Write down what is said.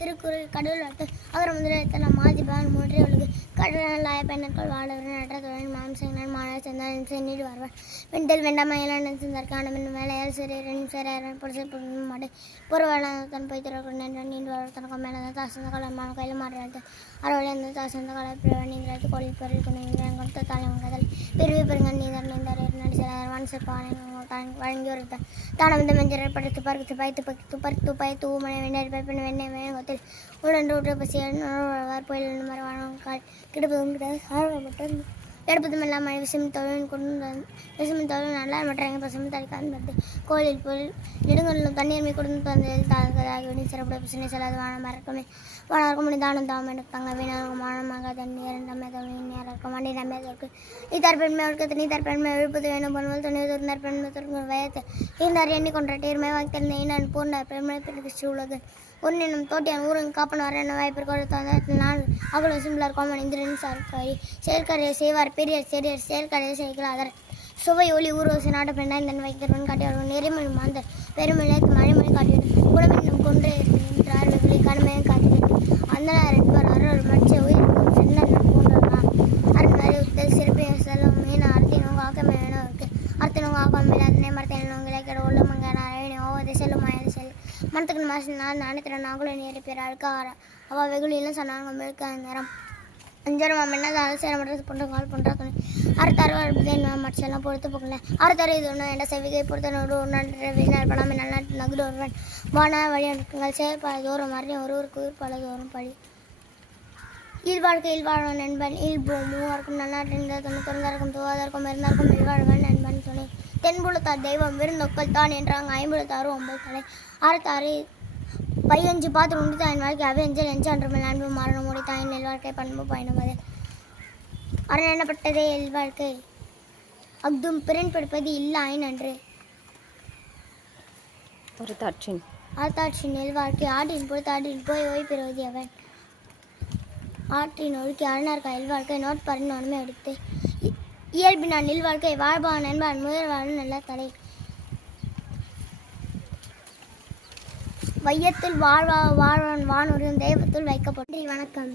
திருக்குறள் கடவுள் வாழ்த்து அகர முதலெழுத்தெல்லாம் மாதிபான் மூன்றே ஒழுகு கடலாய பெண்ணற்கள் வாழவர் நற்றத்துடன் மாம்சங்கள் மாணவர் சென்றால் சென்னிடு வருவார் வெண்டல் வெண்டமயிலான சென்றார்கான வேலையால் சிறியன் சிறியன் பொடிசை மாடு பொறுவாளன் போய் திறக்கும் நீண்டு வருவார் தனக்கு மேலே தாசந்த காலமான கையில் மாறாது அறுவலை அந்த தாசந்த கால நீங்கிறது கோழி பொருள் கொண்டு கொடுத்த தலைமுகதல் பெருவி பெருங்கன் நீந்தர் நீந்தார் நடிச்சார் சிற்பானை வழங்கி வருத்தார் தானம் இந்த மஞ்சள் படுத்து பருக்கு துப்பாய் தூமனை வெண்ணெய் பெண் வெண்ணெய் வேகத்தில் உடன்று ஊற்ற பசியார் புயல் மரவானம் கால் கிடப்பதும் கிடையாது எடுப்பதும் எல்லாம் மழை விசும் தொழில் கொண்டு விசுமின் தொழில் நல்லா மற்ற பசுமை தடுக்காது கோயிலில் பொருள் நெடுங்கல்லும் தண்ணீர் மீ கொடுத்து தந்ததில் தாழ்கதாகி சிறப்புடைய பசுமை செல்லாது வானம் மறக்கமே வானர்க்கும் முடிந்தானும் தாம் எடுத்து தங்க வீணாகும் வானமாக தண்ணீர் நம்மை தொழில் நேரம் வண்டி நம்மைக்கு நீத்தார்பெண்மை ஒழுக்கத்தை நீத்தார்பெண்மை எழுப்பது வேணும் பொன்மல் துணை துறந்தார் பெண்மை துறக்கும் வயத்தை இருந்தார் எண்ணி கொன்ற டீர்மை வாய்த்திருந்த இனன் பூர்ண்டார் பெண்மை பிறகு உள்ளது ஒன்றினும் தோட்டியான் ஊரின் காப்பன் வர என்ன வாய்ப்பு கொடுத்த நாள் அகல சிம்பிளார் கோமன் இந்திரன் சார்கறி செயற்கரையை செய்வார் பெரியர் செரியர் செயற்கரையை செய்கிறார் சுவை ஒளி ஊர்வசி நாட்டு பெண்ணாய் தன் வைக்கிறவன் காட்டியவர்கள் நெறிமொழி மாந்த பெருமொழி மழைமொழி காட்டியது குளமின்னும் கொன்றே இருக்கிறார் வெகுளி கடுமையை காட்டியது அந்த என்பவர் அருள் மற்ற உயிர் சென்னர் போன்றவர்கள் அருண் உத்தல் சிறப்பு செல்லும் மீன் அர்த்தினவங்க ஆக்கமே வேணவருக்கு அர்த்தினவங்க ஆக்கம் அதனை மரத்தினவங்க இலக்கிற உள்ளமங்க நாராயணி ஓவதை செல்லும் மயல் செல் மனத்துக்கு மாசினால் நாணத்திறன் நாகுல நேரி பேர் அழுக்கார அவள் வெகுளிலும் சொன்னாங்க மிழுக்க நேரம் அஞ்சரம் என்ன அலசேரம் பண்ணுறது போன்ற கால் பண்ணுறா துணை அறுத்தறுவா மற்றெல்லாம் பொறுத்து போகல அறுத்தறு இது ஒன்று என்ற செவிகை பொறுத்தனோடு ஒரு நன்று வெளிநாடு பணம் நல்லாட்டு நகுடு ஒருவன் வான வழி அனுப்புங்கள் செயற்பல தோறும் மறுபடியும் ஒருவருக்கு உயிர்ப்பல தோறும் பழி இல்வாழ்க்கை இல்வாழ்வன் நண்பன் இல்போ மூவருக்கும் நல்லாட்டின் துணை திறந்தாருக்கும் துவாதற்கும் இருந்தாருக்கும் இல்வாழ்வன் நண்பன் துணை தென்புலத்தார் தெய்வம் விருந்தொக்கல் தான் என்றாங்க ஐம்புலத்தாறு 9 தலை அறுத்தாறு பையஞ்சு பார்த்து உண்டு தாயின் வாழ்க்கை அவையஞ்சல் எஞ்சன்று அன்பு மரணம் மூடி தாயின் நெல்வாழ்க்கை பண்பு பயணமது அரண் எண்ணப்பட்டதே எல்வாழ்க்கை அக்தும் பிறன் பிடிப்பது இல்லாயின் அன்று அறுத்தாட்சின் நெல்வாழ்க்கை ஆட்டின் பொறுத்து ஆட்டின் போய் ஓய் பெறுவது அவன் ஆற்றின் ஒழுக்கி அரணார்கா எல்வாழ்க்கை நோட்பரன் ஒன்மை எடுத்து இயல்பினான் இல்வாழ்க்கை வாழ்பான் என்பான் முதல்வாழ்வு நல்ல தலை வையத்தில் வாழ்வன் வானுரியும் தெய்வத்தில் வைக்கப்பட்டு வணக்கம்.